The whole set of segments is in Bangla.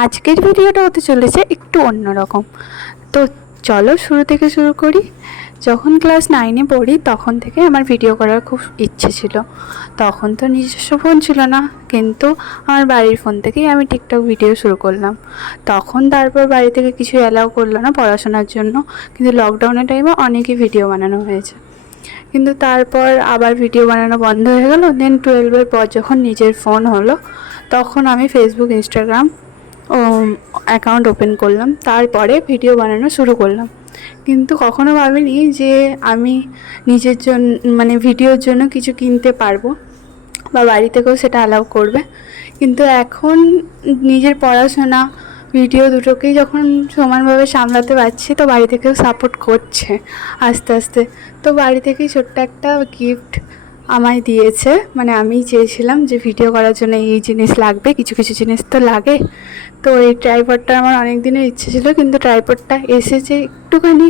আজকের ভিডিওটা হতে চলেছে একটু অন্যরকম। তো চলো শুরু থেকে শুরু করি। যখন ক্লাস 9-এ পড়ি তখন থেকে আমার ভিডিও করার খুব ইচ্ছে ছিল। তখন তো নিজস্ব ফোন ছিল না, কিন্তু আমার বাড়ির ফোন থেকেই আমি টিকটক ভিডিও শুরু করলাম। তখন তারপর বাড়ি থেকে কিছু অ্যালাউ করলো না পড়াশোনার জন্য, কিন্তু লকডাউনের টাইমে অনেকই ভিডিও বানানো হয়েছে। কিন্তু তারপর আবার ভিডিও বানানো বন্ধ হয়ে গেল। দেন 12-এর পর যখন নিজের ফোন হলো, তখন আমি ফেসবুক, ইনস্টাগ্রাম অ্যাকাউন্ট ওপেন করলাম। তারপরে ভিডিও বানানো শুরু করলাম। কিন্তু কখনো ভাবিনি যে আমি নিজের জন্য মানে ভিডিওর জন্য কিছু কিনতে পারবো বা বাড়ি থেকেও সেটা অ্যালাউ করবে। কিন্তু এখন নিজের পড়াশোনা, ভিডিও দুটোকেই যখন সমানভাবে সামলাতে পারছি, তো বাড়ি থেকেও সাপোর্ট করছে আস্তে আস্তে। তো বাড়ি থেকেই ছোট্ট একটা গিফট আমায় দিয়েছে। মানে আমি চেয়েছিলাম যে ভিডিও করার জন্য এই জিনিস লাগবে, কিছু কিছু জিনিস তো লাগে। তো এই ট্রাইপডটা আমার অনেক দিনের ইচ্ছে ছিল, কিন্তু ট্রাইপডটা এসেছে একটুখানি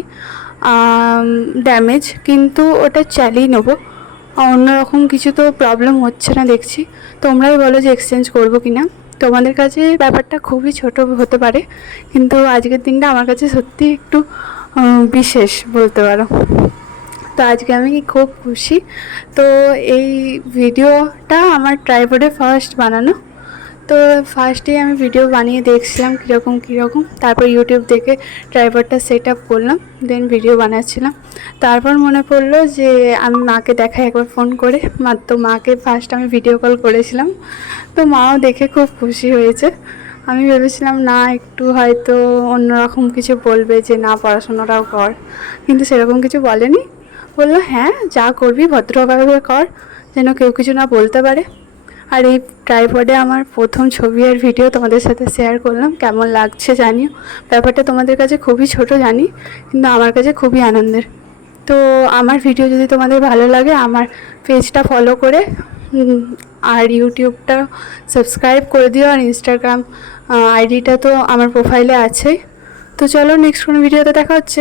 ড্যামেজ, কিন্তু ওটা চালিয়ে নেবো। অন্যরকম কিছু তো প্রবলেম হচ্ছে না দেখছি। তোমরাই বলো যে এক্সচেঞ্জ করবো কি না। তোমাদের কাছে ব্যাপারটা খুবই ছোট হতে পারে, কিন্তু আজকের দিনটা আমার কাছে সত্যি একটু বিশেষ বলতে পারো। তো আজকে আমি খুব খুশি। তো এই ভিডিওটা আমার ট্রাইপডে ফার্স্ট বানানো। তো ফার্স্টেই আমি ভিডিও বানিয়ে দেখছিলাম কীরকম। তারপর ইউটিউব দেখে ট্রাইপডটা সেট আপ করলাম, দেন ভিডিও বানাচ্ছিলাম। তারপর মনে পড়লো যে আমি মাকে দেখাই একবার ফোন করে। তো মাকে ফার্স্ট আমি ভিডিও কল করেছিলাম। তো মাও দেখে খুব খুশি হয়েছে। আমি ভেবেছিলাম না একটু হয়তো অন্যরকম কিছু বলবে, যে না পড়াশোনাটাও কর, কিন্তু সেরকম কিছু বলেনি। বললো হ্যাঁ যা করবি ভদ্রভাবে কর, যেন কেউ কিছু না বলতে পারে। আর এই ট্রাইপডে আমার প্রথম ছবি আর ভিডিও তোমাদের সাথে শেয়ার করলাম। কেমন লাগছে জানিও। ব্যাপারটা তোমাদের কাছে খুবই ছোট জানি, কিন্তু আমার কাছে খুবই আনন্দের। তো আমার ভিডিও যদি তোমাদের ভালো লাগে, আমার পেজটা ফলো করে আর ইউটিউবটা সাবস্ক্রাইব করে দিও। আর ইনস্টাগ্রাম আইডিটা তো আমার প্রোফাইলে আছেই। তো চলো নেক্সট কোনো ভিডিওতে দেখা হচ্ছে।